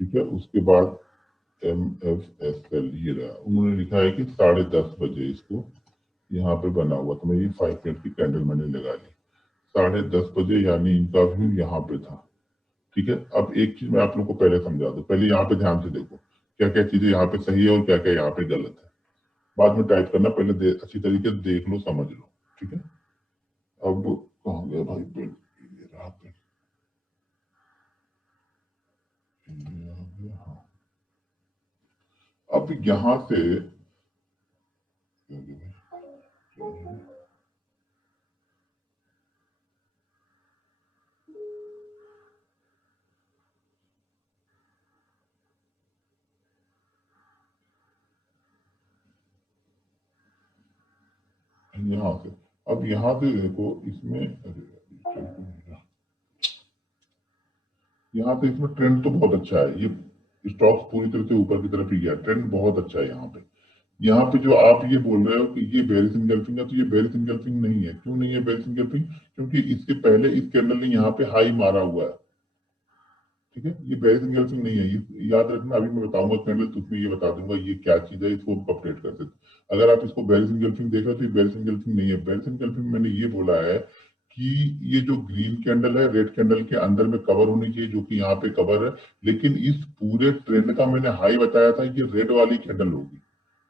ठीक है। उसके बाद MFSL ये रहा, उन्होंने लिखा है कि 10:30 बजे इसको यहाँ पे बना हुआ, तो मैं ये 5 मिनट की कैंडल मैंने लगा ली 10:30 बजे, यानी इनका व्यू यहाँ पे था। ठीक है। अब एक चीज मैं आप लोगों को पहले समझा दूं, पहले यहाँ पे ध्यान से देखो क्या क्या चीजें यहाँ पे सही है और क्या क्या यहाँ पे गलत है। बाद में टाइप करना, पहले अच्छी तरीके से देख लो, समझ लो। ठीक है। अब कहाँ गया भाई पेन, ये रहा पेन, ये आ गया, हाँ। अब यहाँ से यहाँ से, अब यहाँ से देखो इसमें, यहाँ पे इसमें ट्रेंड तो बहुत अच्छा है, ये स्टॉक्स पूरी तरह से ऊपर की तरफ ही गया, ट्रेंड बहुत अच्छा है यहाँ पे। यहाँ पे जो आप ये बोल रहे हो कि ये बेरिश इंगल्फिंग है, तो ये बेरिश इंगल्फिंग नहीं है। क्यों नहीं है बेरिश इंगल्फिंग? क्योंकि इसके पहले इस कैंडल ने यहाँ पे हाई मारा हुआ है। ठीक है। ये बेरिश इंगल्फिंग नहीं है, ये याद रखना। अभी मैं बताऊंगा कैंडल, तो उसमें ये बता दूंगा ये क्या चीज है, इसको हम अपडेट कर सकते। अगर आप इसको बेरिश इंगल्फिंग देख रहे हो तो ये बेरिश इंगल्फिंग नहीं है। बेरिश इंगल्फिंग मैंने ये बोला है कि ये जो ग्रीन कैंडल है, रेड कैंडल के अंदर में कवर होनी चाहिए, जो कि यहाँ पे कवर है। लेकिन इस पूरे ट्रेंड का मैंने हाई बताया था, ये रेड वाली कैंडल होगी।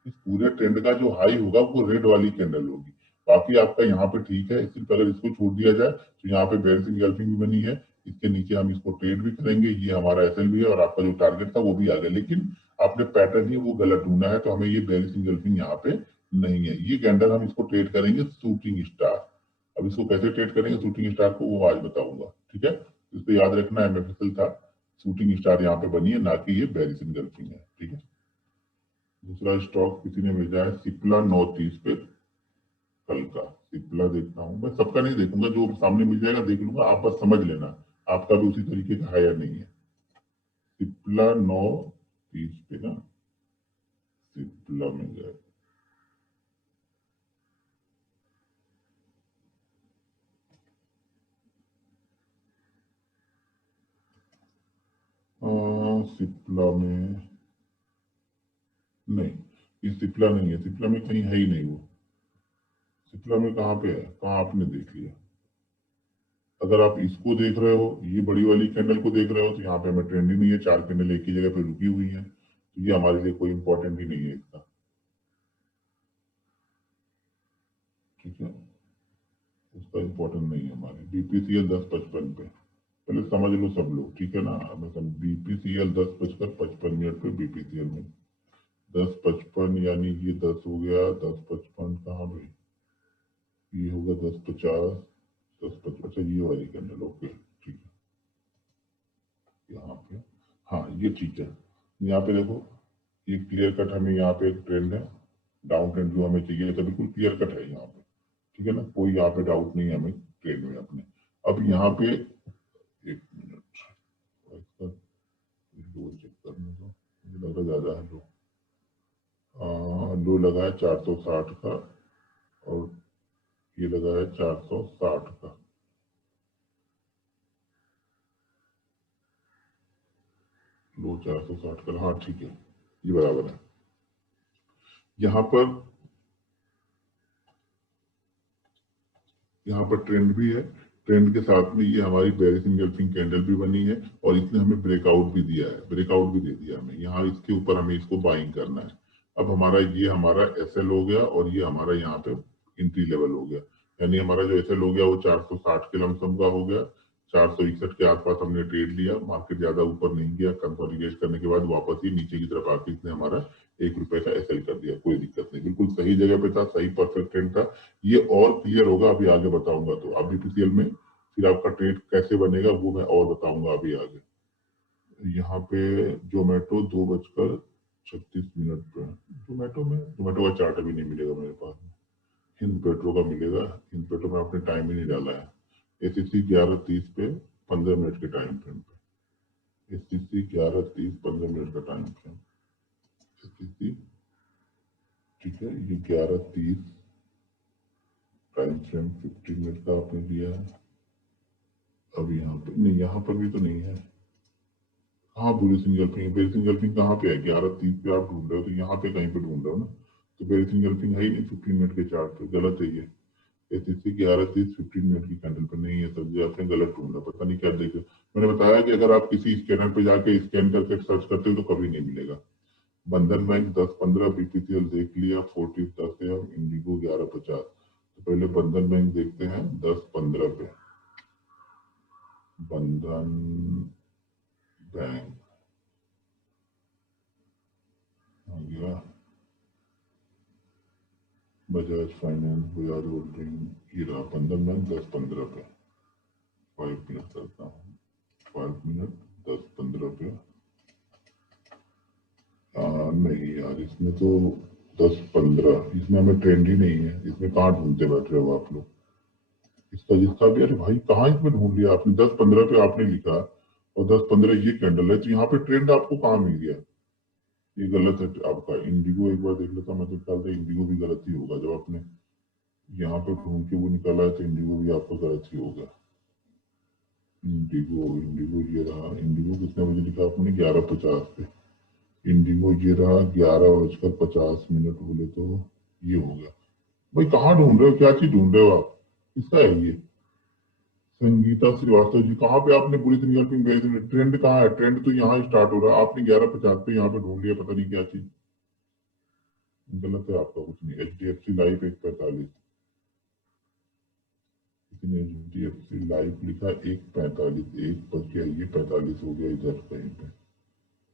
इस पूरे ट्रेंड का जो हाई होगा वो रेड वाली कैंडल होगी। बाकी आपका यहाँ पे ठीक है, सिर्फ अगर इसको छोड़ दिया जाए तो यहाँ पे बेरिश इंगल्फिंग भी बनी है। इसके नीचे हम इसको ट्रेड भी करेंगे, ये हमारा एसएल भी है और आपका जो टारगेट था वो भी आ गया। लेकिन आपने पैटर्न ही वो गलत ढूंढा है, तो हमें ये बेरिश इंगल्फिंग यहाँ पे नहीं है। ये कैंडल हम इसको ट्रेड करेंगे शूटिंग स्टार। अब इसको कैसे ट्रेड करेंगे शूटिंग स्टार को, वो आज बताऊंगा। ठीक है। इसको याद रखना, MFSL था, शूटिंग स्टार यहाँ पे बनी है, ना कि ये बेरिश इंगल्फिंग है। ठीक है। दूसरा स्टॉक किसी ने भेजा है सिप्ला 9:30 पे, कल का। सिप्ला देखता हूँ, मैं सबका नहीं देखूंगा, जो सामने मिल जाएगा देख लूंगा, आप बस समझ लेना आपका भी उसी तरीके का है या नहीं है। सिप्ला 9:30 पे ना, सिप्ला में गए, सिप्ला में नहीं, ये सिप्ला नहीं है, सिप्ला में कहीं है ही नहीं वो। सिप्ला में कहाँ पे है, कहाँ आपने देख लिया? अगर आप इसको देख रहे हो, ये बड़ी वाली कैंडल को देख रहे हो, तो यहाँ पे हमें ट्रेंड ही नहीं है, 4 कैंडल एक ही जगह पे रुकी हुई है, तो ये हमारे लिए कोई इंपॉर्टेंट ही नहीं है इसका। ठीक है। उसका इंपॉर्टेंट नहीं है हमारे। बीपीसीएल 10:55 पे, पहले समझ लो सब लोग। ठीक है ना, मतलब बीपीसीएल 10:55 पे, बीपीसीएल में 10:55, यानी ये 10 हो गया, 10:55 कहाँ भाई, ये होगा 10:50, 10:55, अच्छा ये वाली कैंडल, ओके ठीक है। यहाँ पे हाँ ये ठीक है। यहाँ पे देखो, ये क्लियर कट हमें यहाँ पे एक ट्रेंड है, डाउन ट्रेंड जो हमें चाहिए था, बिल्कुल क्लियर कट है यहाँ पे। ठीक है ना, कोई यहाँ पे डाउट नहीं है हमें ट्रेंड में अपने। अब यहाँ पे एक मिनट, इसका लो चेक करने दो, मुझे लग रहा ज्यादा है लो। लो लगा है 460 का, और ये लगा है 460 का। लो 460 का, हाँ ठीक है, ये बराबर है। यहाँ पर, यहाँ पर ट्रेंड भी है, ट्रेंड के साथ में ये हमारी बेरिश इंगल्फिंग कैंडल भी बनी है, और इसने हमें ब्रेकआउट भी दिया है, ब्रेकआउट भी दे दिया हमें यहाँ, इसके ऊपर हमें इसको बाइंग करना है। अब हमारा ये हमारा एसएल हो गया, और ये हमारा यहाँ पे एंट्री लेवल हो गया। यानी हमारा जो एसएल हो गया वो 460 के लमसम का हो गया, 461 के आसपास हमने ट्रेड लिया, मार्केट ज्यादा ऊपर नहीं गया, कंसोलिडेट करने के बाद वापस ही नीचे की तरफ आके इसने हमारा 1 रुपए का एसएल कर दिया, कोई दिक्कत नहीं, बिल्कुल सही जगह पे था, सही परफेक्ट ट्रेंड था। ये और क्लियर होगा अभी आगे बताऊंगा, तो अब बीपीसीएल में फिर आपका ट्रेड कैसे बनेगा वो मैं और बताऊंगा अभी आगे। यहाँ पे जोमेटो 2:36 पे, जोमेटो का चार्ट अभी नहीं मिलेगा मेरे पास, हिंद पेट्रो का मिलेगा। हिंद पेट्रो में आपने टाइम ही नहीं डाला है। एसईसी 11:30 पे, 15 मिनट के टाइम फ्रेम पे, एसईसी 11:30, 15 मिनट का टाइम फ्रेम, एसईसी। ठीक है, ये 11:30 टाइम फ्रेम, 15 मिनट का आपने दिया है। अब यहाँ पे नहीं, यहाँ पर भी तो नहीं है, हाँ बुलिश इंगल्फिंग, बेरिश इंगल्फिंग कहाँ पे है? 11:30 पे आप ढूंढ रहे हो तो यहाँ पे कहीं पे ढूंढ रहे हो ना, तो बेरिश इंगल्फिंग है ही नहीं 15 मिनट के चार्ट पे, गलत है ये। एसएससी 11:30 15 मिनट की कैंडल पर नहीं है सर जी, आपने गलत ढूंढा, पता नहीं क्या देखे। मैंने बताया कि अगर आप किसी स्कैनर पे जाके स्कैन करके सर्च करते हो तो कभी नहीं मिलेगा। बंधन बैंक 10:15, बीपीसीएल देख लिया, फोर्टिस 10 है, इंडिगो 11:50। तो पहले बंधन बैंक देखते हैं 10:15 पे। बंधन बैंक आ गया, बजाज फाइनेंस, बजाज होल्डिंग, ये रहा बंधन बैंक 10:15 पे। 5 मिनट करता हूँ, 5 मिनट 10:15 पे। नहीं यार, इसमें तो 10:15, इसमें हमें ट्रेंड ही नहीं है, इसमें कहाँ ढूंढते बैठ रहे हो आप लोग? इसका जिसका भी, अरे भाई कहाँ इसमें ढूंढ लिया आपने? 10:15 पे आपने लिखा और 10:15 ये कैंडल है, तो यहाँ पे ट्रेंड आपको कहाँ मिल गया? ये गलत है आपका। इंडिगो एक बार देख लेता, मैं तो ख्याल था इंडिगो भी गलत ही होगा, जब आपने यहाँ पे ढूंढ के वो निकाला है तो इंडिगो भी आपका गलत ही होगा। इंडिगो, इंडिगो ये रहा, इंडिगो कितने बजे लिखा आपने? 11:50 पे। इंडिगो ये रहा 11:50 बोले तो ये हो गया। भाई कहाँ ढूंढ रहे हो, क्या चीज ढूंढ रहे हो आप? किसका है ये? संगीता श्रीवास्तव जी, कहाँ पे आपने पूरी दुनिया पे भेज दी? ट्रेंड कहाँ है? ट्रेंड तो यहाँ स्टार्ट हो रहा है, आपने 11:50 पे यहाँ पे ढूंढ लिया, पता नहीं क्या चीज। गलत है आपका, कुछ नहीं। HDFC लाइफ 1:45, किसी ने HDFC लाइफ लिखा 1:45, 1 बज गया, ये 45 हो गया इधर कहीं पे।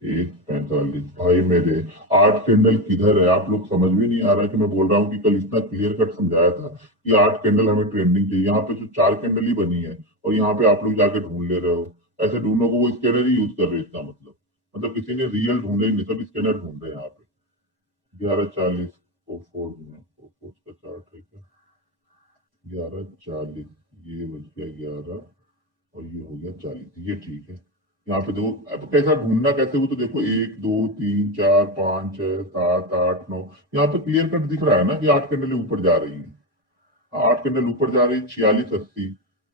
1:45 भाई मेरे, 8 कैंडल किधर है? आप लोग समझ में नहीं आ रहा कि मैं बोल रहा हूँ कि कल इतना क्लियर कट समझाया था कि 8 कैंडल हमें ट्रेंडिंग चाहिए, यहाँ पे जो 4 कैंडल ही बनी है और यहाँ पे आप लोग जाके ढूंढ ले रहे हो। ऐसे ढूंढो को वो स्कैनर ही यूज कर रहे हैं, इसका मतलब किसी ने रियल ढूंढे ही नहीं, सब स्कैनर ढूंढ रहे हैं यहाँ पे। 11:40 कोफोर्ड का चार्ट है क्या? 11:40, ये बज गया 11 और ये हो गया 40, ये ठीक है। यहाँ पे देखो अब कैसा ढूंढना कैसे, वो तो देखो 1 2 3 4 5 6 7 8 9, यहाँ पे क्लियर कट दिख रहा है ना कि 8 कैंडल ऊपर जा रही है। 8 कैंडल ऊपर जा रही है, 4680।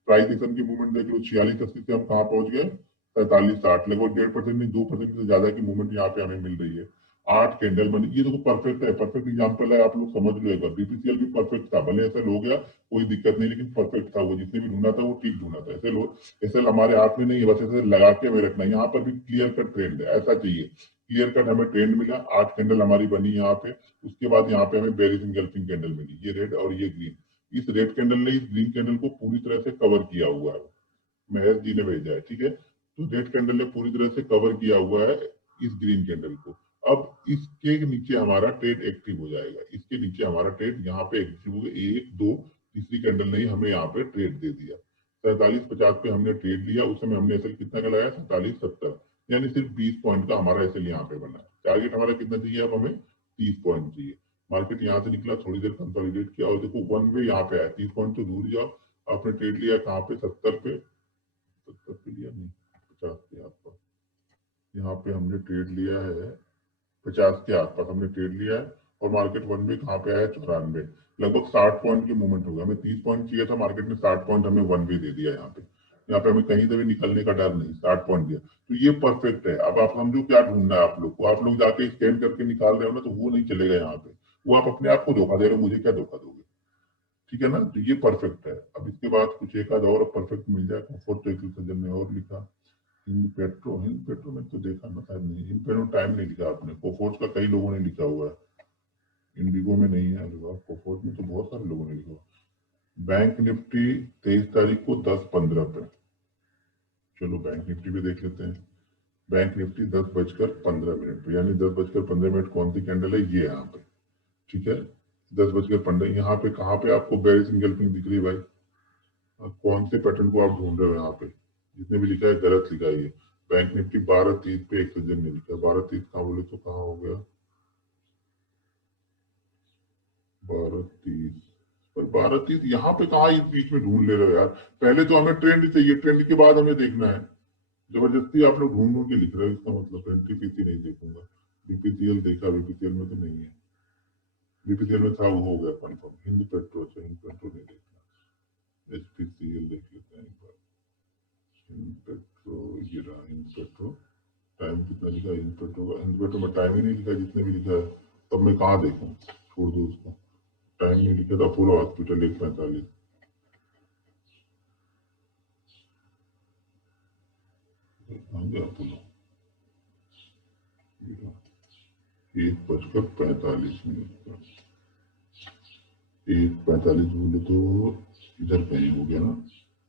प्राइस एक्शन की मूवमेंट देख लो, 4680 से हम कहाँ पहुंच गए? 4360, लगभग 1.5% नहीं 2% से ज्यादा की मूवमेंट यहाँ पे हमें मिल रही है। 8 कैंडल बनी, ये देखो परफेक्ट है, परफेक्ट एग्जाम्पल है, आप लोग समझ लो। एक बीपीसीएल भी परफेक्ट था, भले ऐसा हो गया कोई दिक्कत नहीं, लेकिन परफेक्ट था, वो जिसने भी ढूंढा था वो ठीक ढूंढा था। ऐसे लोग, ऐसे हमारे हाथ में नहीं है, बस ऐसे लगा के हमें रखना है। यहाँ पर भी क्लियर कट ट्रेंड है, ऐसा चाहिए। क्लियर कट हमें ट्रेंड मिला, 8 कैंडल हमारी बनी यहाँ पे, उसके बाद यहाँ पे हमें बेरिश इंगल्फिंग कैंडल मिली, ये रेड और ये ग्रीन। इस रेड कैंडल ने इस ग्रीन कैंडल को पूरी तरह से कवर किया हुआ है, महेश जी ने भेजा है, ठीक है। तो रेड कैंडल ने पूरी तरह से कवर किया हुआ है इस ग्रीन कैंडल को। अब इसके नीचे हमारा ट्रेड एक्टिव हो जाएगा, इसके नीचे हमारा ट्रेड यहाँ पे एक्टिव हो गया। 1 2 तीसरी कैंडल ने हमें यहाँ पे ट्रेड दे दिया। 4750 पे हमने ट्रेड लिया, उस समय हमने एसएल कितना का लगाया? 4770, यानी सिर्फ 20 पॉइंट का हमारा एसएल यहाँ पे बना। टारगेट हमारा कितना चाहिए? अब हमें 30 पॉइंट चाहिए। मार्केट यहाँ से निकला, थोड़ी देर कंसोलिडेट किया और देखो वन वे यहाँ पे आया, 30 पॉइंट तो दूर जाओ। आपने ट्रेड लिया कहाँ पे? 70 पे, 70 पे लिया नहीं, 50 के आसपास। यहाँ पे हमने ट्रेड लिया है 50 के आसपास हमने ट्रेड लिया है। और मार्केट वन वे कहाँ पे आया? 94, लगभग 60 पॉइंट की मूवमेंट होगा। हमें 30 पॉइंट चाहिए था, मार्केट ने 60 पॉइंट हमें वन वे दे दिया। यहाँ पे हमें कहीं से भी निकलने का डर नहीं, 60 पॉइंट दिया, तो ये परफेक्ट है। अब आप समझो क्या ढूंढना है आप लोग को, आप लोग जाके स्कैन करके निकाल रहे हो ना, तो वो नहीं चलेगा यहाँ पे। वो आप अपने आप को धोखा दे रहे हो, मुझे क्या धोखा दोगे? ठीक है ना, तो ये परफेक्ट है। अब इसके बाद कुछ एक आध और परफेक्ट मिल जाए, कंफर्ट तो सज्जन ने और लिखा। हिंद पेट्रो में तो देखा ना, शायद नहीं, हिंद पेट्रो टाइम नहीं लिखा आपने, कोफोर्स का कई लोगों ने लिखा हुआ है, इंडिगो में नहीं है। अरे वाह, कोफोर्स में तो बहुत सारे लोगों ने लिखा हुआ। बैंक निफ्टी 23 तारीख को 10:15 पे, चलो बैंक निफ्टी भी देख लेते हैं। बैंक निफ्टी 10:15 पे, यानी 10:15 कौन सी कैंडल है? ये यहाँ पे, ठीक है। 10:15 यहाँ पे कहाँ पे आपको बेरिश इंगल्फिंग दिख रही है भाई? कौन से पैटर्न को आप ढूंढ रहे हो यहाँ पे? जिसने भी लिखा है गलत लिखा है ये। बैंक निफ्टी 12:30 पे एक सज्जन ने लिखा है, 12:30 कहाँ बोले तो कहाँ हो गया? 12:30, पर 12:30 यहाँ पे कहाँ इस बीच में ढूंढ ले रहे हो यार? पहले तो हमें ट्रेंड चाहिए, ट्रेंड के बाद हमें देखना है। जबरदस्ती आप लोग ढूंढ ढूंढ के लिख रहे हो, इसका मतलब एनटीपीसी नहीं देखूंगा। बीपीसीएल देखा, बीपीसीएल में तो नहीं है, बीपीसीएल में था वो हो गया कंफर्म। हिंद पेट्रो से, हिंद पेट्रो नहीं देखना, एचपीसीएल देख लेते हैं एक बार। हिंद पेट्रो, ये रहा हिंद पेट्रो, टाइम कितना लिखा है इंडिपेंडर में टाइम ही नहीं लिखा जितने भी लिखा है, तब मैं कहाँ देखूँ, छोड़ दो उसको। टाइम नहीं लिखा था, अपोलो हॉस्पिटल 1:45 अपोलो 1:45 1:45 बोले तो इधर कहीं हो गया ना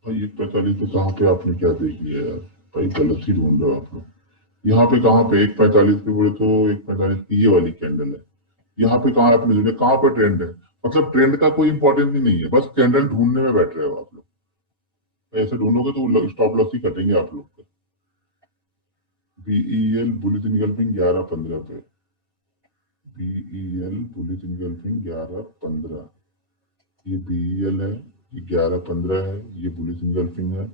भाई। 1:45 तो कहाँ पे आपने क्या देख लिया यार भाई, गलत ही ढूंढ रहे हो आप लोग। यहाँ पे कहाँ पे 1:45 पे बोले तो 1:45 की ये वाली कैंडल है। यहाँ पे कहाँ है अपनी दुनिया, कहाँ पर ट्रेंड है? मतलब ट्रेंड का कोई इंपॉर्टेंस ही नहीं है, बस कैंडल ढूंढने में बैठ रहे हो आप लोग। ऐसे ढूंढोगे तो स्टॉप लॉस ही कटेंगे आप लोग का। बीईएल बुलिस इनगल्फिंग 11:15 पे, बीईएल बुलिस इनगल्फिंग 11:15, ये बीईएल है, ये 11:15 है, ये बुलिस इनगल्फिंग है।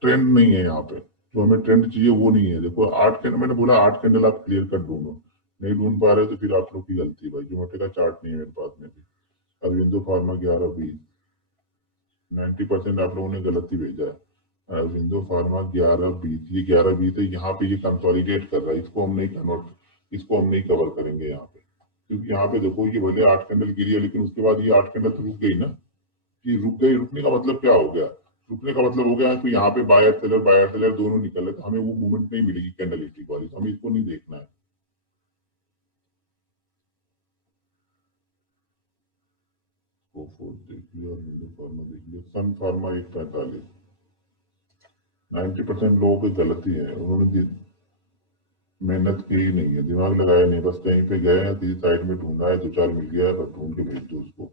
ट्रेंड नहीं है यहाँ पे, जो हमें ट्रेंड चाहिए वो नहीं है। देखो 8 कैंडल, मैंने बोला 8 कैंडल आप क्लियर कट ढूंढो, नहीं ढूंढ पा रहे तो फिर आप लोग की गलती भाई। जोमेटो का चार्ट नहीं है मेरे पास में भी। अरविंदो फार्मा 11:20, 90% आप लोगों ने गलत ही भेजा है। अरविंदो फार्मा 11:20, ये 11:20 है, यहाँ पे ये कंसोलिडेट कर रहा है, इसको हम नहीं कन्वर्ट, इसको हम नहीं कवर करेंगे यहाँ पे। क्योंकि यहाँ पे देखो ये भले 8 कैंडल गिरी है, लेकिन उसके बाद ये 8 कैंडल तो रुक गई ना। ये रुक गई, रुकने का मतलब क्या हो गया? रुकने का मतलब हो गया कि यहाँ पे बायर सेलर दोनों निकल तो हमें वो मूवमेंट नहीं मिलेगी कैंडल स्टिक वाली, तो हमें इसको नहीं देखना है। देख लिया, फार्मा देख लिया, सन फार्मा 1:45, 90% लोगों की गलती है, उन्होंने मेहनत की ही नहीं है, दिमाग लगाया नहीं, बस कहीं पे गए हैं, किसी साइड में ढूंढा है, दो चार मिल गया है, बस ढूंढ के भेज दो उसको,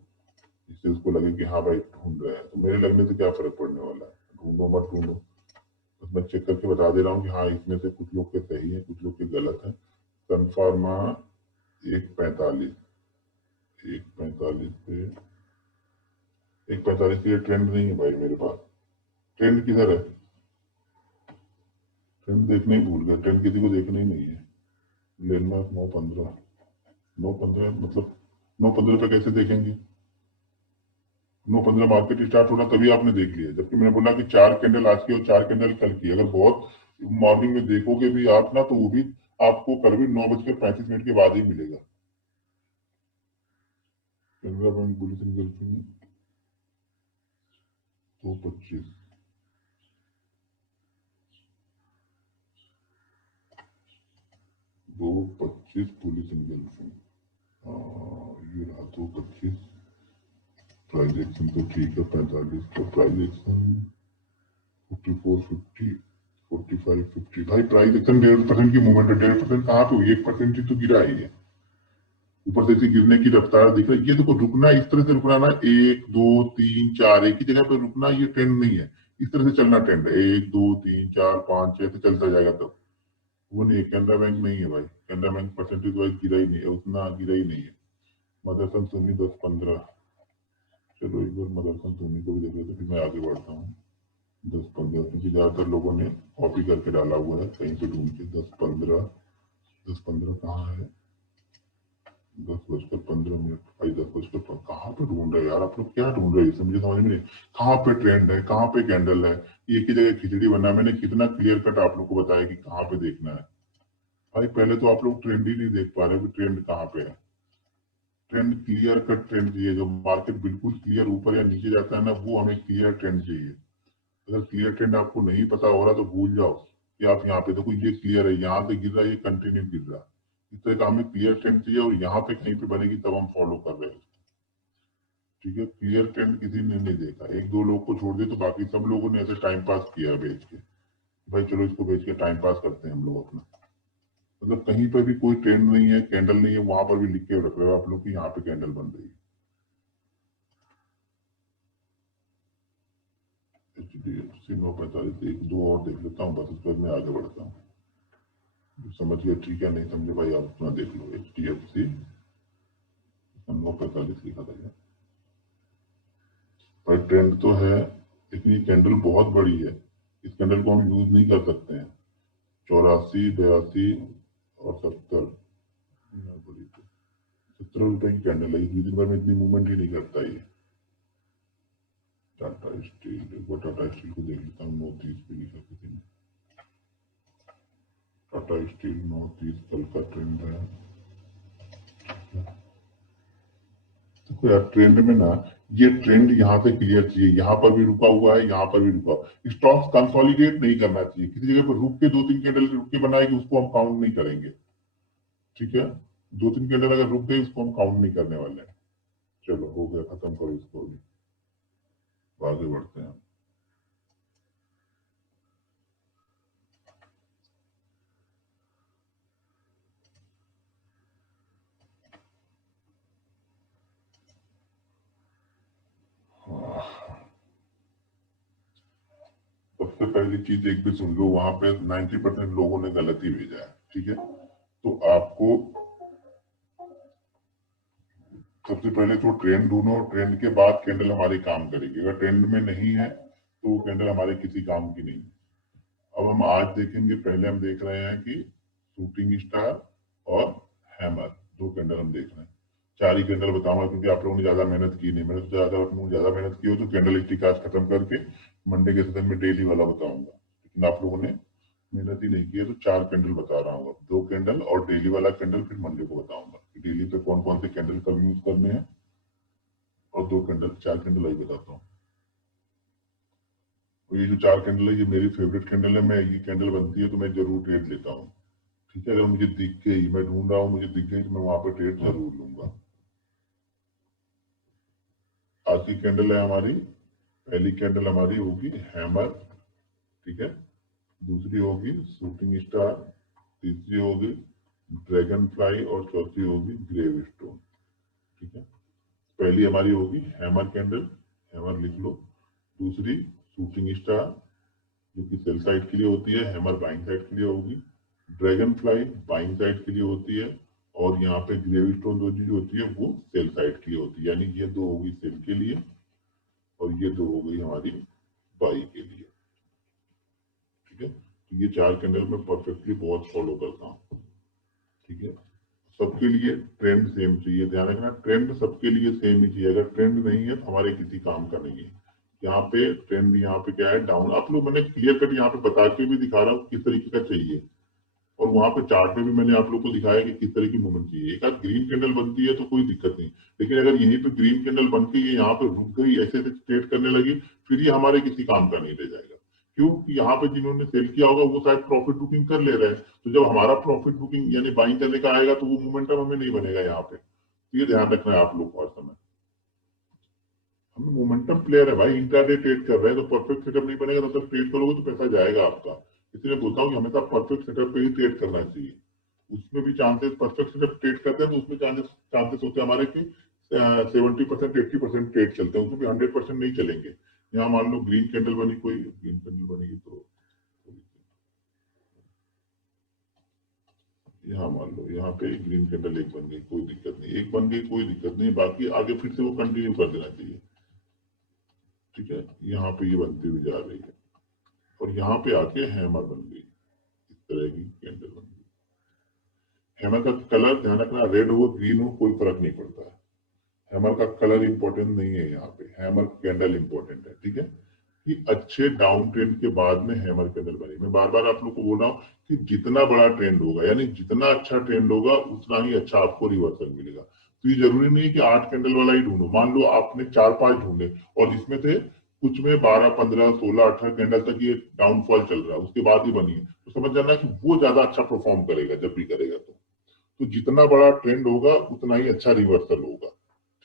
इससे उसको लगे कि हाँ भाई ढूंढ रहे हैं। तो मेरे लगने से क्या फर्क पड़ने वाला है, ढूंढो मत ढूंढो, बस मैं चेक करके बता दे रहा हूँ कि हाँ इसमें से कुछ लोग के सही है, कुछ लोग के गलत है। कन्फर्मा 1:45, 1:45 पे, 1:45 के लिए ट्रेंड नहीं है भाई मेरे पास। ट्रेंड किधर है? ट्रेंड देखने ही भूल गया, ट्रेंड किसी को देखना ही नहीं है। लैंडमार्क 9:15, 9:15 मतलब 9:15 पे कैसे देखेंगे? 9:15 मार्केट स्टार्ट होना तभी आपने देख लिया, जबकि मैंने बोला कि 4 कैंडल आज की और 4 कैंडल कल की, अगर बहुत मॉर्निंग में देखोगे भी आप ना, तो वो भी आपको करीब 9:35 के बाद ही मिलेगा। Canara bank bullish engulfing 2:25, 2:25 bullish engulfing, ये रहा 2:25। प्राइस एक्शन तो ठीक है, 45 का प्राइस एक्शन, 54, 50, 45, 50 भाई प्राइस एक्शन 1.5% की मूवमेंट है। 1.5% कहाँ पे हुई, 1% ही तो गिरा है ये। ऊपर से इसे गिरने की रफ्तार दिख रहा है, ये देखो रुकना इस तरह से रुकना ना, 1 2 3 4 एक ही जगह पे रुकना, ये ट्रेंड नहीं है। इस तरह से चलना ट्रेंड है, 1 2 3 4 5 6 ऐसे चलता जाएगा तब। वो नहीं है, कैनरा बैंक नहीं है भाई, कैनरा बैंक परसेंटेज वाइज गिरा ही नहीं है, उतना गिरा ही नहीं है। मदरसन सुन्नी 10:15, चलो एक बार मदरसन सुन्नी को भी देख लेते, फिर मैं आगे बढ़ता हूँ। 10:15, क्योंकि ज्यादातर लोगों ने कॉपी करके डाला हुआ है कहीं पे ढूंढ के। 10:15, 10:15 कहाँ है? 10:15 भाई, 10:15 कहाँ पे ढूंढ रहे हैं यार आप लोग, क्या ढूंढ रहे हैं मुझे समझ में नहीं। कहाँ पे ट्रेंड है, कहाँ पे कैंडल है? एक ही जगह खिचड़ी बना है। मैंने कितना क्लियर कट आप लोग को बताया कि कहाँ पे देखना है। भाई पहले तो आप लोग ट्रेंड ही नहीं देख पा रहे कि ट्रेंड कहाँ पे है। ट्रेंड, क्लियर कट ट्रेंड चाहिए, जो मार्केट बिल्कुल क्लियर ऊपर या नीचे जाता है ना, वो हमें क्लियर ट्रेंड चाहिए। अगर क्लियर ट्रेंड आपको नहीं पता हो रहा तो भूल जाओ कि आप यहाँ पे देखो, ये क्लियर है, यहाँ से गिर रहा है, ये कंटिन्यू गिर रहा है। इस तरह का हमें क्लियर ट्रेंड चाहिए, और यहाँ पे कहीं पे बनेगी तब हम फॉलो कर रहे हैं। ठीक है, क्लियर ट्रेंड किसी ने नहीं देखा, एक दो लोग को छोड़ दे तो बाकी सब लोगों ने ऐसे टाइम पास किया बेच के। भाई चलो इसको बेच के टाइम पास करते हैं हम लोग अपना। मतलब कहीं पर भी कोई ट्रेंड नहीं है, कैंडल नहीं है, वहां पर भी लिख के रख रहे हो आप लोग कि यहाँ पे कैंडल बन रही है। HDFC 9:45, एक दो और देख लेता हूँ बस, उसके बाद मैं आगे बढ़ता हूँ। समझ गए ठीक है, नहीं समझे भाई आप अपना देख लो। HDFC 9:45 लिखा था। भाई ट्रेंड तो है, लेकिन ये कैंडल बहुत बड़ी है, इस कैंडल को हम यूज नहीं कर सकते हैं। 84, 82 और 70, बड़ी तो 17 रुपए की कैंडल है, इतनी दिन भर में इतनी मूवमेंट ही नहीं करता ये। टाटा स्टील, एक बार टाटा स्टील को देख लेता हूँ, 9:30 पे लिखा किसी ने। टाटा स्टील 9:30 कल का ट्रेंड है। तो यार ट्रेंड में ना ये ट्रेंड यहाँ से क्लियर चाहिए, यहाँ पर भी रुका हुआ है, यहाँ पर भी रुका हुआ। स्टॉक्स कंसोलिडेट नहीं करना चाहिए, किसी जगह पर रुक के 2-3 कैंडल रुक के बनाएगी उसको हम काउंट नहीं करेंगे। ठीक है, 2-3 कैंडल अगर रुक गई उसको हम काउंट नहीं करने वाले हैं। चलो हो गया, खत्म करो इसको, आगे बढ़ते हैं। सबसे पहली चीज एक भी सुन लो, वहां पे 90% लोगों ने गलत ही भेजा है। ठीक है, तो आपको सबसे पहले तो ट्रेंड ढूंढो, ट्रेंड के बाद कैंडल हमारी काम करेगी। अगर ट्रेंड में नहीं है तो वो कैंडल हमारे किसी काम की नहीं। अब हम आज देखेंगे, पहले हम देख रहे हैं कि शूटिंग स्टार और हैमर, दो कैंडल हम देख रहे हैं। 4 ही कैंडल बताऊंगा क्योंकि आप लोगों ने ज्यादा मेहनत की नहीं। मैंने सोचा अगर आप लोगों ने ज्यादा मेहनत की हो तो कैंडल स्टिक आज खत्म करके मंडे के सेशन में डेली वाला बताऊंगा, लेकिन आप लोगों ने मेहनत ही नहीं की है। तो 4 कैंडल बता रहा हूँ, 2 कैंडल और डेली वाला कैंडल फिर मंडे को बताऊंगा कि डेली पे कौन कौन से कैंडल कब यूज करने हैं, और 2 कैंडल 4 कैंडल वही बताता हूँ। तो ये जो 4 कैंडल है ये मेरी फेवरेट कैंडल है, मैं ये कैंडल बनती है तो मैं जरूर ट्रेड लेता हूँ। ठीक है, अगर मुझे दिख गई, मैं ढूंढ रहा हूँ, मुझे दिख गई तो मैं वहां पर ट्रेड जरूर लूंगा। आज की कैंडल है हमारी, पहली कैंडल हमारी होगी हैमर। ठीक है, दूसरी होगी शूटिंग स्टार, तीसरी होगी ड्रैगन फ्लाई और चौथी होगी ग्रेव स्टोन। ठीक है, पहली हमारी होगी हैमर कैंडल, हैमर लिख लो। दूसरी शूटिंग स्टार जो कि सेल साइड के लिए होती है, हैमर बाइंग साइड के लिए होगी। ड्रैगन फ्लाई बाइंग साइड के लिए होती है, और यहाँ पे ग्रेव स्टोन जो चीज होती है वो सेल साइड के लिए होती है। यानी ये 2 होगी सेल के लिए और ये 2 हो गई हमारी बाई के लिए। ठीक है, तो ये 4 कैंडल मैं परफेक्टली बहुत फॉलो करता हूँ। ठीक है, सबके लिए ट्रेंड सेम चाहिए, ध्यान रखना ट्रेंड सबके लिए सेम ही चाहिए। अगर ट्रेंड नहीं है तो हमारे किसी काम का नहीं है। यहाँ पे ट्रेंड, यहाँ पे क्या है डाउन, आप लोग मैंने क्लियर कट यहाँ पे बता के भी दिखा रहा हूँ किस तरीके का चाहिए, और वहां पे चार्ट में भी मैंने आप लोग को दिखाया कि किस तरह की मूवमेंट चाहिए। एक आध ग्रीन कैंडल बनती है तो कोई दिक्कत नहीं, लेकिन अगर यहीं पे ग्रीन कैंडल बन के ये यहाँ पे रुक गई, ऐसे ऐसे ट्रेड करने लगी, फिर ये हमारे किसी काम का नहीं रह जाएगा। क्यों कि यहाँ पे जिन्होंने सेल किया होगा वो शायद प्रॉफिट बुकिंग कर ले रहे हैं, तो जब हमारा प्रॉफिट बुकिंग यानी बाइंग करने का आएगा तो वो मोमेंटम हमें नहीं बनेगा यहाँ पे। तो ये ध्यान रखना है आप लोग को हर समय। हम मोमेंटम प्लेयर है भाई, इंट्राडे ट्रेड कर रहे हैं, तो परफेक्ट सेटअप नहीं बनेगा तब तक ट्रेड करोगे तो पैसा जाएगा आपका। इसलिए बोलता हूँ कि हमेशा परफेक्ट सेटअप पे ही ट्रेड करना चाहिए। उसमें भी चांसेस, परफेक्ट सेटअप ट्रेड करते हैं तो उसमें चांसेस होते हैं हमारे कि 70% 80% ट्रेड चलते हैं, उसमें भी 100% नहीं चलेंगे। यहाँ मान लो ग्रीन कैंडल बनी, कोई ग्रीन कैंडल बनेगी तो यहाँ मान लो यहाँ पे ग्रीन कैंडल एक बन गई, कोई दिक्कत नहीं, एक बन गई कोई दिक्कत नहीं, बाकी आगे फिर से वो कंटिन्यू कर देना चाहिए। ठीक है, यहाँ पे ये बनती हुई जा रही है और यहाँ पे आके हैमर बन गई, इस तरह की कैंडल बन गई। हैमर का कलर ध्यान रखना, रेड हो ग्रीन हो कोई फर्क नहीं पड़ता है, हैमर का कलर इंपॉर्टेंट नहीं है यहाँ पे, हैमर कैंडल इंपॉर्टेंट है। ठीक है, कि अच्छे डाउन ट्रेंड के बाद में हैमर कैंडल बनी। मैं बार बार आप लोग को बोल रहा हूँ कि जितना बड़ा ट्रेंड होगा यानी जितना अच्छा ट्रेंड होगा उतना ही अच्छा आपको रिवर्सल मिलेगा। तो ये जरूरी नहीं है कि 8 कैंडल वाला ही ढूंढो, मान लो आपने 4-5 ढूंढे और इसमें से कुछ में 12 15 16 18 कैंडल तक ये डाउनफॉल चल रहा है, उसके बाद ही बनी है, तो समझ जाना कि वो ज्यादा अच्छा परफॉर्म करेगा जब भी करेगा। तो जितना बड़ा ट्रेंड होगा उतना ही अच्छा रिवर्सल होगा।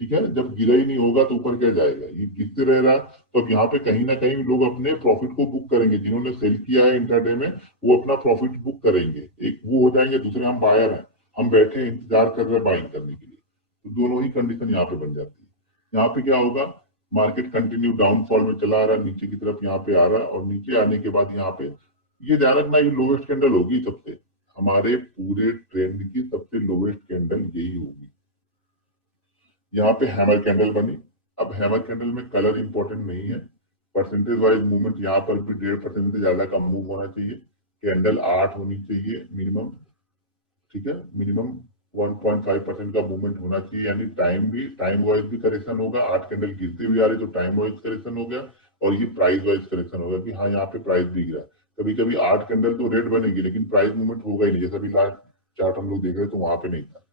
ठीक है, जब गिरा ही नहीं होगा तो ऊपर क्या जाएगा, ये गिरते रह रहा है, तो अब यहाँ पे कहीं ना कहीं लोग अपने प्रॉफिट को बुक करेंगे। जिन्होंने सेल किया है इंट्राडे में वो अपना प्रॉफिट बुक करेंगे, एक वो हो जाएंगे, दूसरे हम बायर हैं, हम बैठे इंतजार कर रहे हैं बाइंग करने के लिए। तो दोनों ही कंडीशन यहाँ पे बन जाती है। यहाँ पे क्या होगा, मार्केट कंटिन्यू डाउनफॉल में चला आ रहा है, नीचे की तरफ यहाँ पे आ रहा है, और नीचे आने के बाद यहाँ पे ये ध्यान रखना ये लोवेस्ट कैंडल होगी, सबसे हमारे पूरे ट्रेंड की सबसे लोवेस्ट कैंडल यही होगी। यहाँ पे हैमर कैंडल बनी। अब हैमर कैंडल में कलर इंपॉर्टेंट नहीं है, परसेंटेज वाइज मूवमेंट यहाँ पर भी 1.5% से ज्यादा का मूव होना चाहिए, कैंडल 8 होनी चाहिए मिनिमम। ठीक है, मिनिमम 1.5% का मूवमेंट होना चाहिए, यानी टाइम वाइज भी करेक्शन होगा। 8 कैंडल गिरती हुई आ रही तो टाइम वाइज करेक्शन हो गया, और ये प्राइस वाइज करेक्शन होगा कि हाँ यहाँ पे प्राइस भी गिरा। कभी कभी 8 कैंडल तो रेड बनेगी लेकिन प्राइस मूवमेंट होगा ही नहीं, जैसा अभी लास्ट चार्ट हम लोग देख रहे हैं तो वहां पे नहीं था।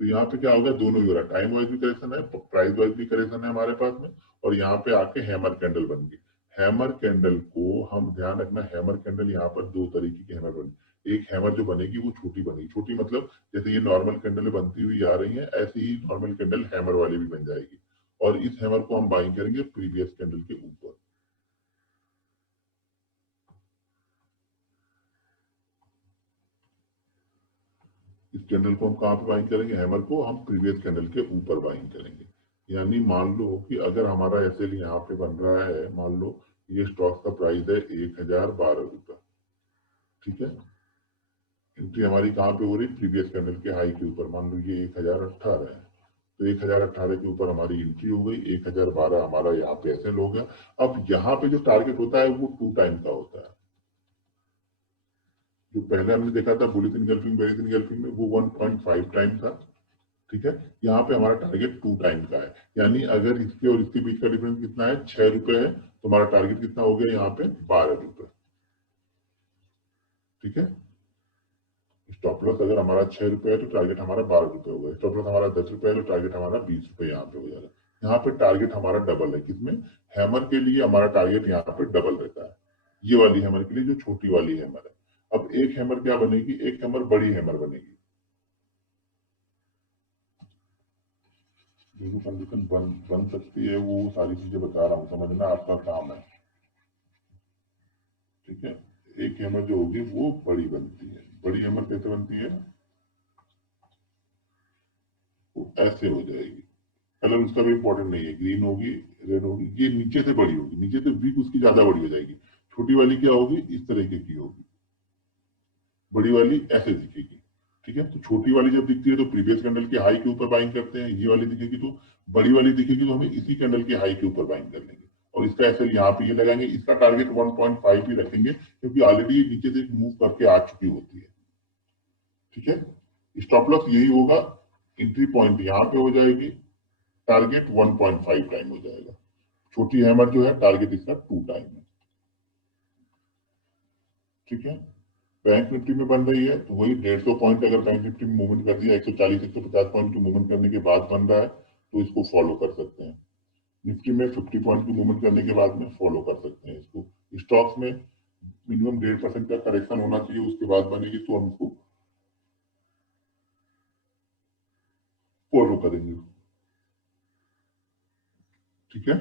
तो यहाँ पे क्या होगा, दोनों ही हो रहा है, टाइम वाइज भी करेक्शन है, प्राइस वाइज भी करेक्शन है हमारे पास में, और यहाँ पे आके हैमर कैंडल बन गई। हैमर कैंडल को हम ध्यान रखना, हैमर कैंडल यहाँ पर दो तरीके की हैमर बनी। एक हैमर जो बनेगी वो छोटी बनेगी, छोटी मतलब जैसे ये नॉर्मल कैंडल बनती हुई आ रही है ऐसे ही नॉर्मल कैंडल हैमर वाली भी बन जाएगी, और इस हैमर को हम बाइंग करेंगे प्रीवियस कैंडल के ऊपर। इस कैंडल को हम कहाँ पे बाइंग करेंगे, हैमर को हम प्रीवियस कैंडल के ऊपर बाइंग करेंगे। यानी मान लो कि अगर हमारा एसएल यहाँ पे बन रहा है, मान लो ये स्टॉक का प्राइस है 1012 रुपए, ठीक है, एंट्री हमारी कहाँ पे हो रही, प्रीवियस कैंडल के हाई के ऊपर, मान लो ये 1018 है, तो 1018 के ऊपर हमारी एंट्री हो गई, 1012 हमारा यहाँ पे एसएल हो गया। अब यहाँ पे जो टारगेट होता है वो 2 टाइम का होता है। जो पहले हमने देखा था बुलिश इनगल्फिंग बेरिश इनगल्फिंग में वो 1.5 टाइम था, ठीक है। यहाँ पे हमारा टारगेट 2 टाइम का है, यानी अगर इसके और इसके बीच का डिफरेंस कितना है, 6 रुपए है, तो हमारा टारगेट कितना हो गया यहाँ पे, 12 रुपए, ठीक है। स्टॉप लॉस अगर हमारा 6 रुपए है तो टारगेट हमारा 12 रुपए होगा, स्टॉप लॉस हमारा 10 रुपए है तो टारगेट हमारा 20 रुपए यहाँ पे हो जाएगा। यहाँ पे टारगेट हमारा डबल है, किसमें, हैमर के लिए हमारा टारगेट यहाँ पे डबल रहता है, ये वाली हैमर के लिए जो छोटी वाली हैमर है। अब एक हैमर क्या बनेगी, एक हैमर बड़ी हैमर बनेगी, जो कंडीशन बन सकती है वो सारी चीजें बता रहा हूँ, समझना आपका काम है, ठीक है। एक हैमर जो होगी वो बड़ी बनती है, बड़ी हैमर कैसे बनती है, वो ऐसे हो जाएगी, कलर उसका भी इंपॉर्टेंट नहीं है, ग्रीन होगी, रेड होगी, ये नीचे से बड़ी होगी, नीचे से वीक उसकी ज्यादा बड़ी हो जाएगी। छोटी वाली क्या होगी, इस तरीके की होगी, बड़ी वाली ऐसे दिखेगी, ठीक है। तो छोटी वाली जब दिखती है तो प्रीवियस कैंडल के हाई के ऊपर बाइंग करते हैं, ये वाली दिखेगी तो, बड़ी वाली दिखेगी तो हमें इसी कैंडल के हाई के ऊपर बाइंग कर लेंगे, और इसका ऐसे यहाँ पे ये लगाएंगे, इसका टारगेट 1.5 ही रखेंगे क्योंकि ऑलरेडी ये नीचे से मूव करके आ चुकी होती है, ठीक है। स्टॉप लॉस यही होगा, एंट्री पॉइंट यहाँ पे हो जाएगी, टारगेट 1.5 टाइम हो जाएगा। छोटी हैमर जो है टारगेट इसका 2 टाइम है, ठीक है। बैंक निफ्टी में बन रही है तो वही 150 पॉइंट अगर बैंक निफ्टी में मूवमेंट कर दिया, 140 150 पॉइंट की मूवमेंट करने के बाद बन रहा है तो इसको फॉलो कर सकते हैं। निफ्टी में 50 पॉइंट की मूवमेंट करने के बाद में फॉलो कर सकते हैं इसको। स्टॉक्स में मिनिमम 1.5% का करेक्शन होना चाहिए, उसके बाद बनेगी तो हम इसको फॉलो करेंगे, ठीक है।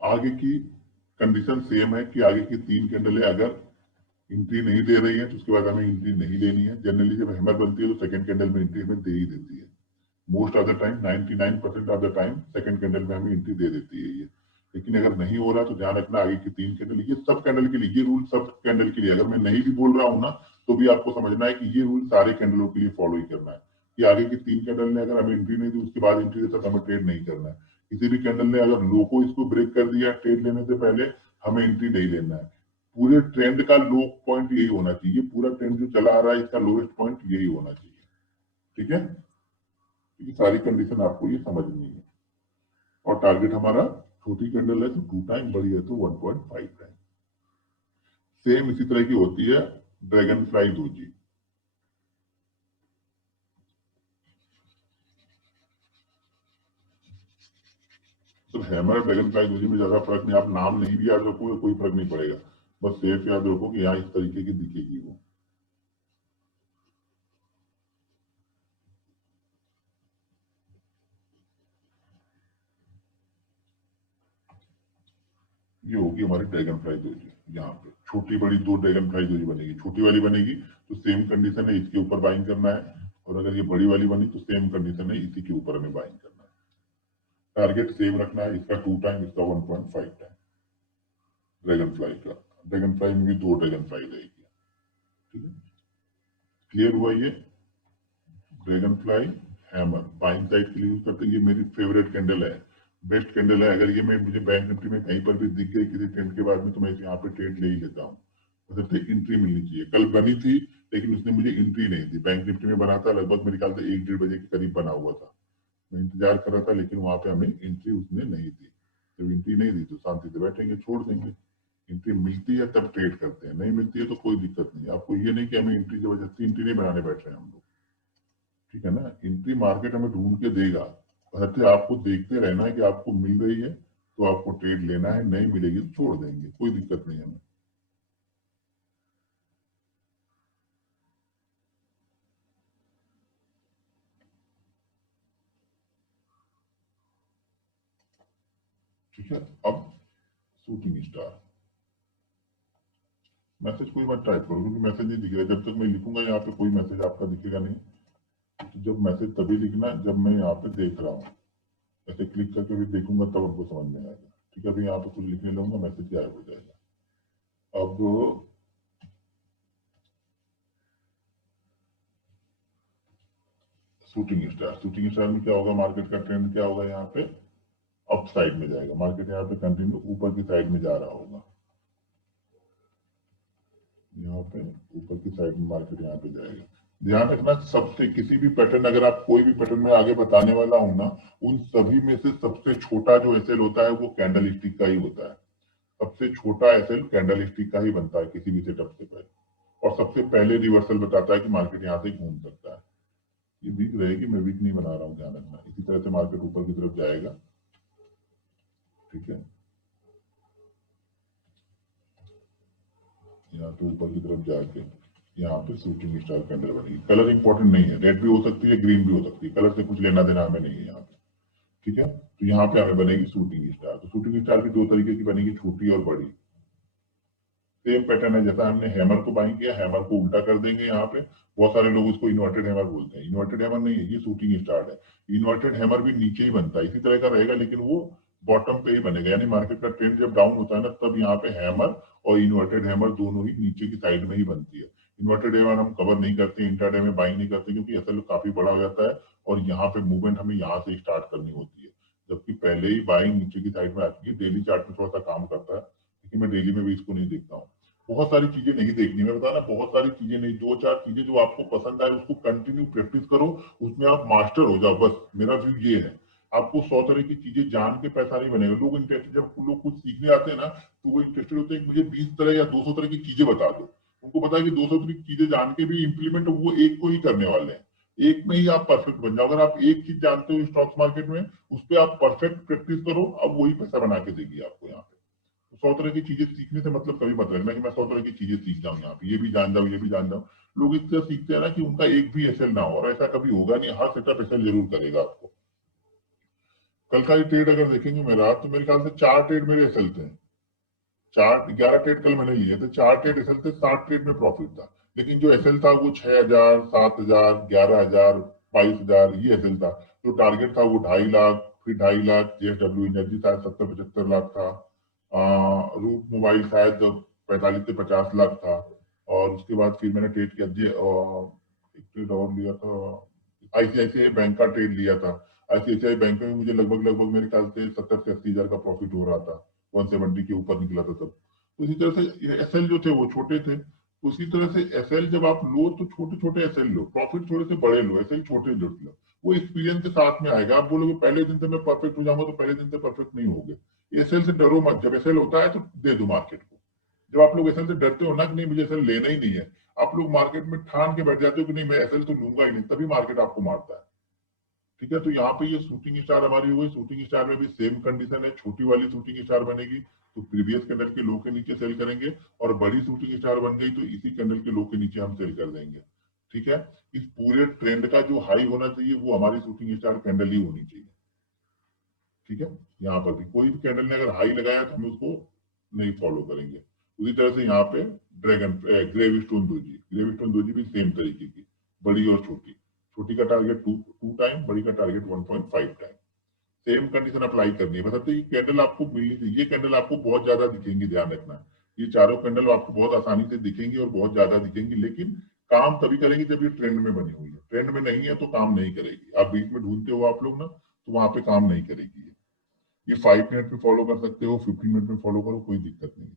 आगे की कंडीशन सेम है कि आगे की 3 कैंडलें अगर एंट्री नहीं दे रही है तो उसके बाद हमें एंट्री नहीं लेनी है। जनरली जब हैमर बनती है तो सेकंड कैंडल में एंट्री हमें दे ही देती है, most of the time 99% of the time second candle में हमें एंट्री दे देती है ये। लेकिन अगर नहीं हो रहा तो ध्यान रखना आगे की 3 कैंडल, ये सब कैंडल के लिए, ये रूल सब कैंडल के लिए, अगर मैं नहीं भी बोल रहा हूं ना तो भी आपको समझना है कि ये रूल सारे कैंडलों के लिए फॉलो ही करना है, कि आगे की 3 कैंडल ने अगर हमें एंट्री नहीं दी उसके बाद एंट्री देता तो हमें ट्रेड नहीं करना है। किसी भी कैंडल ने अगर लो को इसको ब्रेक कर दिया ट्रेड लेने से पहले, हमें एंट्री नहीं लेना है। पूरे ट्रेंड का लो पॉइंट यही होना चाहिए, पूरा ट्रेंड जो चला आ रहा है इसका लोएस्ट पॉइंट यही होना चाहिए, ठीक है। ये सारी कंडीशन आपको ये समझनी है। और टारगेट हमारा, छोटी कैंडल है तो 2 टाइम, बड़ी है तो 1.5 टाइम। सेम इसी तरह की होती है ड्रैगन फ्लाई दोजी। तो हैमर ड्रैगन फ्लाई दोजी में ज्यादा फर्क नहीं, आप नाम नहीं भी याद रखोगे कोई फर्क नहीं पड़ेगा, बस सेफ याद रखो कि यहाँ इस तरीके की दिखेगी वो। ये होगी हमारी ड्रैगन फ्लाई दोजी, यहाँ पे छोटी बड़ी 2 ड्रैगन फ्लाई दोजी बनेगी। छोटी वाली बनेगी तो सेम कंडीशन है, इसके ऊपर बाइंग करना है, और अगर ये बड़ी वाली बनी तो सेम कंडीशन है, इसी के ऊपर हमें बाइंग करना है। टारगेट सेम रखना है, इसका 2 टाइम, इसका 1.5 टाइम ड्रैगन फ्लाई का। ड्रैगन फ्लाई में भी 2 ड्रैगन फ्लाई रहेगी, ठीक है। क्लियर हुआ ये, dragon fly hammer buying side के लिए यूज करते हैं, ये मेरी फेवरेट कैंडल है, बेस्ट कैंडल है। अगर ये मैं, मुझे बैंक निफ्टी में कहीं पर भी दिख गई किसी ट्रेंड के बाद में तो मैं यहाँ पे ट्रेड ले ही लेता हूँ, बस एंट्री मिलनी चाहिए। कल बनी थी लेकिन उसने मुझे एंट्री नहीं दी, बैंक निफ्टी में बना था लगभग मेरे ख्याल से 1 1:30 बजे के करीब बना हुआ था, मैं इंतजार कर रहा था लेकिन वहां पे हमें एंट्री उसने नहीं दी, जब एंट्री नहीं दी तो शांति से बैठेंगे, छोड़ देंगे। एंट्री मिलती है तब ट्रेड करते हैं, नहीं मिलती है तो कोई दिक्कत नहीं। आपको ये नहीं कि हमें एंट्री जबरदस्ती एंट्री नहीं बनाने बैठ रहे हैं हम लोग, ठीक है ना। एंट्री मार्केट हमें ढूंढ के देगा, बस आपको देखते रहना है कि आपको मिल रही है तो आपको ट्रेड लेना है, नहीं मिलेगी तो छोड़ देंगे, कोई दिक्कत नहीं है हमें। ठीक है, अब शूटिंग स्टार मैसेज कोई मत टाइप करो क्योंकि मैसेज नहीं दिख रहा। जब तक मैं लिखूंगा यहाँ पे कोई मैसेज आपका दिखेगा नहीं। तो जब मैसेज तभी लिखना जब मैं यहाँ पे देख रहा हूँ, ऐसे क्लिक करके भी देखूंगा तब हमको समझ में आएगा। ठीक है, अभी यहाँ पे कुछ लिखने लगूंगा मैसेज गायब हो जाएगा। अब शूटिंग स्टार में क्या होगा, मार्केट का ट्रेंड क्या होगा, यहाँ पे अप साइड में जाएगा मार्केट, यहाँ पे कंटिन्यू ऊपर की साइड में जा रहा होगा, यहाँ पे ऊपर की साइड में मार्केट यहाँ पे जाएगा। ध्यान रखना, सबसे किसी भी पैटर्न, अगर आप कोई भी पैटर्न में आगे बताने वाला हूं ना, उन सभी में से सबसे छोटा जो एसएल होता है वो कैंडल स्टिक का ही होता है। सबसे छोटा एसएल कैंडल स्टिक का ही बनता है किसी भी सेटअप से पहले, और सबसे पहले रिवर्सल बताता है कि मार्केट यहाँ से घूम सकता है। ये वीक रहेगी, मैं वीक नहीं बना रहा हूँ, ध्यान रखना। इसी तरह से मार्केट ऊपर की तरफ जाएगा, ठीक है। यहाँ पे ऊपर की तरफ जाके यहाँ पे शूटिंग स्टार कैंडल बनेगी। कलर इंपॉर्टेंट नहीं है, रेड भी हो सकती है, ग्रीन भी हो सकती है, कलर से कुछ लेना देना हमें नहीं है यहाँ पे, ठीक है। तो यहाँ पे हमें बनेगी शूटिंग स्टार। तो शूटिंग स्टार भी दो तरीके की बनेगी, छोटी और बड़ी। सेम पैटर्न है, जैसा हमने हैमर को बाइंग किया, हैमर को उल्टा कर देंगे यहाँ पे। बहुत सारे लोग इसको इन्वर्टेड हैमर बोलते हैं, इन्वर्टेड हैमर नहीं है, ये शूटिंग स्टार है। इन्वर्टेड हैमर भी नीचे ही बनता है, इसी तरह का रहेगा, लेकिन वो बॉटम पे ही बनेगा। यानी मार्केट का ट्रेंड जब डाउन होता है ना, तब यहाँ पे हैमर और इन्वर्टेड हैमर दोनों ही नीचे की साइड में ही बनती है। इन्वर्टेड हैमर हम कवर नहीं करते, इंट्राडे में बाइंग नहीं करते, क्योंकि असल काफी बड़ा हो जाता है और यहाँ पे मूवमेंट हमें यहाँ से स्टार्ट करनी होती है, जबकि पहले ही बाइंग नीचे की साइड में आती है। डेली चार्ट में थोड़ा सा काम करता है, लेकिन मैं डेली में भी इसको नहीं देखता हूँ। बहुत सारी चीजें नहीं देखनी, मैं बता रहा, बहुत सारी चीजें नहीं, दो चार चीजें जो आपको पसंद आए उसको कंटिन्यू प्रैक्टिस करो, उसमें आप मास्टर हो जाओ, बस मेरा व्यू ये है। आपको 100 तरह की चीजें जान के पैसा नहीं बनेगा। लोग इंटरेस्टेड, जब लोग कुछ सीखने आते हैं ना, तो वो इंटरेस्टेड होते हैं कि मुझे 20 तरह या 200 तरह की चीजें बता दो। उनको पता है कि 200 तरह की चीजें जान के भी इम्प्लीमेंट वो एक को ही करने वाले हैं, एक में ही आप परफेक्ट बन जाओ। अगर आप एक चीज जानते हो स्टॉक मार्केट में, उस पर आप परफेक्ट प्रैक्टिस करो, अब वही पैसा बना के देगी आपको यहाँ पे। 100 तरह की चीजें सीखने से मतलब कभी मत रखना कि मैं 100 तरह की चीजें सीख जाऊं, यहाँ पे ये भी जान जाऊं, ये भी जान जाऊं। लोग इससे सीखते हैं ना कि उनका एक भी एसएल ना हो, और ऐसा कभी होगा नहीं। हर सेटअप एसएल जरूर करेगा आपको। कल का ही ट्रेड अगर देखेंगे मेरा, तो मेरे ख्याल से 4 ट्रेड मेरे एसएल थे। 11 ट्रेड कल मैंने लिए थे, 4 ट्रेड एसएल थे, 60 ट्रेड में प्रॉफिट था। लेकिन जो एसएल था वो 6000, 7000, 11000, 22000 ये एसएल था। जो टारगेट था वो 2.5 लाख, फिर 2.5 लाख। जेएसडब्ल्यू एनर्जी शायद 70-75 लाख था। रूट मोबाइल शायद 45 से 50 लाख था। और उसके बाद फिर मैंने ट्रेड किया, एक ट्रेड और लिया था, आईसीआईसीआई बैंक का ट्रेड लिया था। आईसीआईसीआई बैंक में मुझे लगभग लगभग मेरे ख्याल से 70 से 80 हजार का प्रॉफिट हो रहा था। 170 के ऊपर निकला था तब। तो इसी तरह से एसएल जो थे वो छोटे थे। उसी तरह से एसएल जब आप लो तो छोटे छोटे एसएल लो, प्रॉफिट थोड़े से बड़े लो, एसएल छोटे लो। वो एक्सपीरियंस के साथ में आएगा। आप बोलोगे पहले दिन से मैं परफेक्ट हो जाऊंगा, तो पहले दिन से परफेक्ट नहीं होगे। एसएल से डरो मत, जब एसएल होता है तो दे दो मार्केट को। जब आप लोग एसएल से डरते हो ना कि नहीं मुझे एसएल लेना ही नहीं है, आप लोग मार्केट में ठान के बैठ जाते हो कि नहीं मैं एसएल तो लूंगा ही नहीं, तभी मार्केट आपको मारता है। ठीक है, तो यहाँ पे ये शूटिंग स्टार हमारी हो गई। शूटिंग स्टार में भी सेम कंडीशन है, छोटी वाली शूटिंग स्टार बनेगी तो प्रीवियस कैंडल के लो के नीचे सेल करेंगे, और बड़ी शूटिंग स्टार बन गई तो इसी कैंडल के लो के नीचे हम सेल कर देंगे। ठीक है, इस पूरे ट्रेंड का जो हाई होना चाहिए वो हमारी शूटिंग स्टार कैंडल ही होनी चाहिए। ठीक है, यहाँ पर भी कोई भी कैंडल ने अगर हाई लगाया तो हम उसको नहीं फॉलो करेंगे। उसी तरह से यहाँ पे ड्रैगन ग्रेविस्टोन दोजी, ग्रेविस्टोन दोजी भी सेम तरीके की, बड़ी और छोटी। छोटी का टारगेट टू टाइम, बड़ी का target 1.5 time. Same condition apply करनी है। बस ये कैंडल आपको मिलनी चाहिए, ये कैंडल आपको बहुत ज्यादा दिखेंगी, ध्यान रखना। ये चारों कैंडल आपको बहुत आसानी से दिखेंगी और बहुत ज्यादा दिखेंगी, लेकिन काम तभी करेंगी जब ये ट्रेंड में बनी हुई है। ट्रेंड में नहीं है तो काम नहीं करेगी। आप बीच में ढूंढते हो आप लोग ना, तो वहां पे काम नहीं करेगी। ये 5 मिनट में फॉलो कर सकते हो, 15 मिनट में फॉलो करो, कोई दिक्कत नहीं।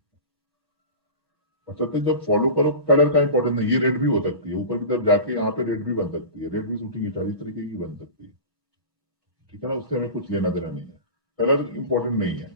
और सबसे जब फॉलो करो, कलर का इंपॉर्टेंट नहीं, ये रेड भी हो सकती है, ऊपर की तरफ जाके यहाँ पे रेड भी बन सकती है, रेड भी शूटिंग इस तरीके की बन सकती है। ठीक है ना, उससे हमें कुछ लेना देना नहीं है, कलर इंपॉर्टेंट नहीं है।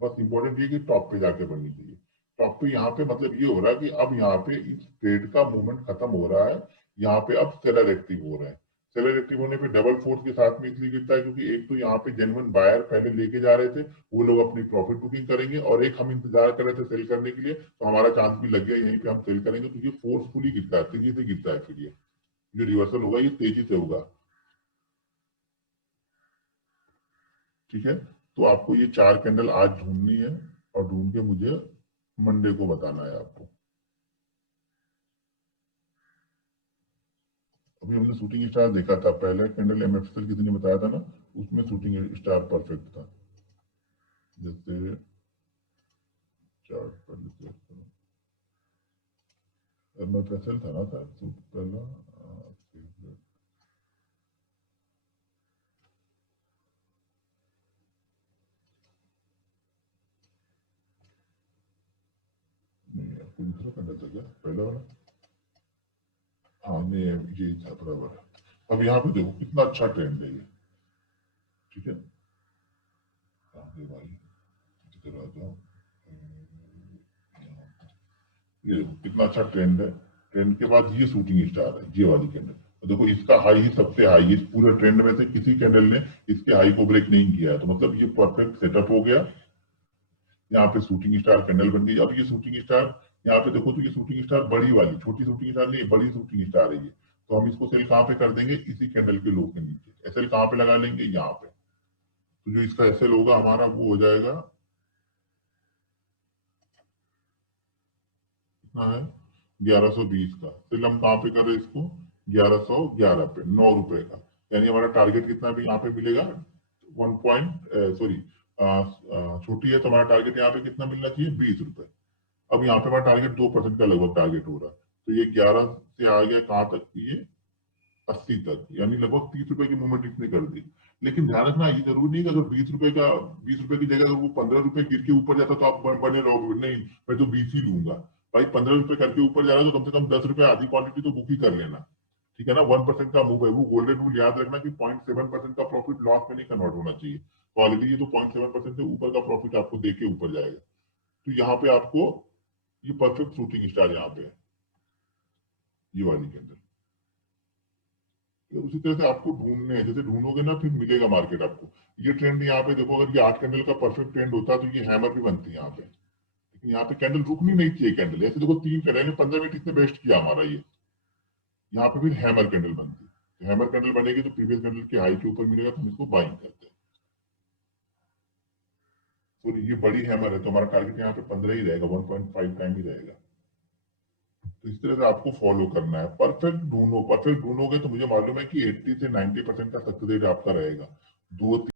बस इंपॉर्टेंट ये कि टॉप पे जाके बननी चाहिए। टॉप पे यहाँ पे मतलब ये हो रहा है कि अब यहाँ पे इस ट्रेड का मूवमेंट खत्म हो रहा है, यहाँ पे अब सेलर एक्टिव हो रहे हैं। सेलर एक्टिव होने पे डबल फोर्स के साथ में इसलिए गिरता है क्योंकि एक तो यहाँ पे जेन्युइन बायर पहले लेके जा रहे थे, वो लोग अपनी प्रॉफिट बुकिंग करेंगे, और एक हम इंतजार कर रहे थे सेल करने के लिए, तो हमारा चांस भी लग गया यहीं पे हम सेल करेंगे, तो ये फोर्सफुली गिरता है, तेजी से गिरता है। फिर ये जो रिवर्सल होगा ये तेजी से होगा। ठीक है, तो आपको ये 4 कैंडल आज ढूंढनी है, और ढूंढ के मुझे मंडे को बताना है आपको। अभी हमने शूटिंग स्टार देखा था, पहले कैंडल एमएफएल किसी ने बताया था ना, उसमें शूटिंग स्टार परफेक्ट था। जैसे चार्ट पर लेते हैं, एमएफएल था ना शायद पहला। नहीं, आपको दूसरा कैंडल था क्या पहला वाला? हाँ नहीं, ये था बराबर है। अब यहाँ पे देखो कितना अच्छा ट्रेंड है ये। ठीक है, आगे भाई इधर आ जाओ। ये देखो कितना अच्छा ट्रेंड है। ट्रेंड के बाद ये शूटिंग स्टार है, ये वाली कैंडल। देखो इसका हाई ही सबसे हाई, इस पूरे ट्रेंड में से किसी कैंडल ने इसके हाई को ब्रेक नहीं किया है, तो मतलब ये परफेक्ट सेटअप हो गया। यहाँ पे शूटिंग स्टार कैंडल बन गई। अब ये शूटिंग स्टार यहाँ पे देखो, तो ये शूटिंग स्टार बड़ी वाली, छोटी शूटिंग स्टार नहीं, बड़ी शूटिंग स्टार है ये। तो हम इसको सेल कहाँ पे कर देंगे, इसी कैंडल के लो के नीचे। एसएल कहाँ पे लगा लेंगे, यहाँ पे। तो जो इसका एसएल होगा हमारा वो हो जाएगा, कितना है, 1120 का। सेल हम कहाँ पे कर रहे हैं इसको, 1111 पे, 9 रुपए का। यानी हमारा टारगेट कितना भी यहाँ पे मिलेगा, 1 पॉइंट, सॉरी, छोटी है तो हमारा टारगेट यहाँ पे कितना मिलना चाहिए, 20 रुपए। अब यहाँ पे हमारा टारगेट 2% का लगभग टारगेट हो रहा है। तो ये 11 से आ गया कहाँ तक, ये 80 तक, यानी लगभग 30 रुपए की मूवमेंट इसने कर दी। लेकिन ध्यान रखना, ये जरूरी नहीं कि अगर 20 रुपए का, 20 रुपए की जगह अगर वो 15 रुपए गिर के ऊपर जाता तो आप बने रहोगे, नहीं मैं तो 20 ही लूंगा। भाई 15 रुपए करके ऊपर जा रहा है तो कम से कम 10 रुपए आधी क्वांटिटी तो बुक ही कर लेना। ठीक है ना, 1% का मूव है, वो गोल्डन रूल याद रखना कि 0.7% का प्रॉफिट लॉस में नहीं कन्वर्ट होना चाहिए। तो ऑलरेडी ये तो 0.7% से ऊपर का प्रॉफिट आपको देके ऊपर जाएगा। तो यहाँ पे आपको ये परफेक्ट शूटिंग स्टार यहाँ पे है, ये वाली के अंदर। तो उसी तरह से आपको ढूंढने हैं, जैसे ढूंढोगे ना फिर मिलेगा मार्केट आपको। ये ट्रेंड यहाँ पे देखो, अगर ये 8 कैंडल का परफेक्ट ट्रेंड होता तो ये हैमर भी बनती है यहाँ पे। लेकिन यहाँ पे कैंडल रुकनी नहीं चाहिए, कैंडल ऐसे देखो 3 कैंडल 15 मिनट इसने बेस्ट किया हमारा ये। यहाँ पे फिर हैमर कैंडल बनती है, तो हैमर कैंडल बनेगी तो प्रीवियस कैंडल के हाई के ऊपर मिलेगा तो हम इसको बाइंग करते हैं। तो ये बड़ी हैमर है तो हमारा टारगेट यहाँ पे 15 ही रहेगा, 1.5 टाइम ही रहेगा। तो इस तरह से आपको फॉलो करना है, परफेक्ट ढूंढो। परफेक्ट ढूंढोगे तो मुझे मालूम है कि 80 से 90% का सक्सेस रेट आपका रहेगा। दो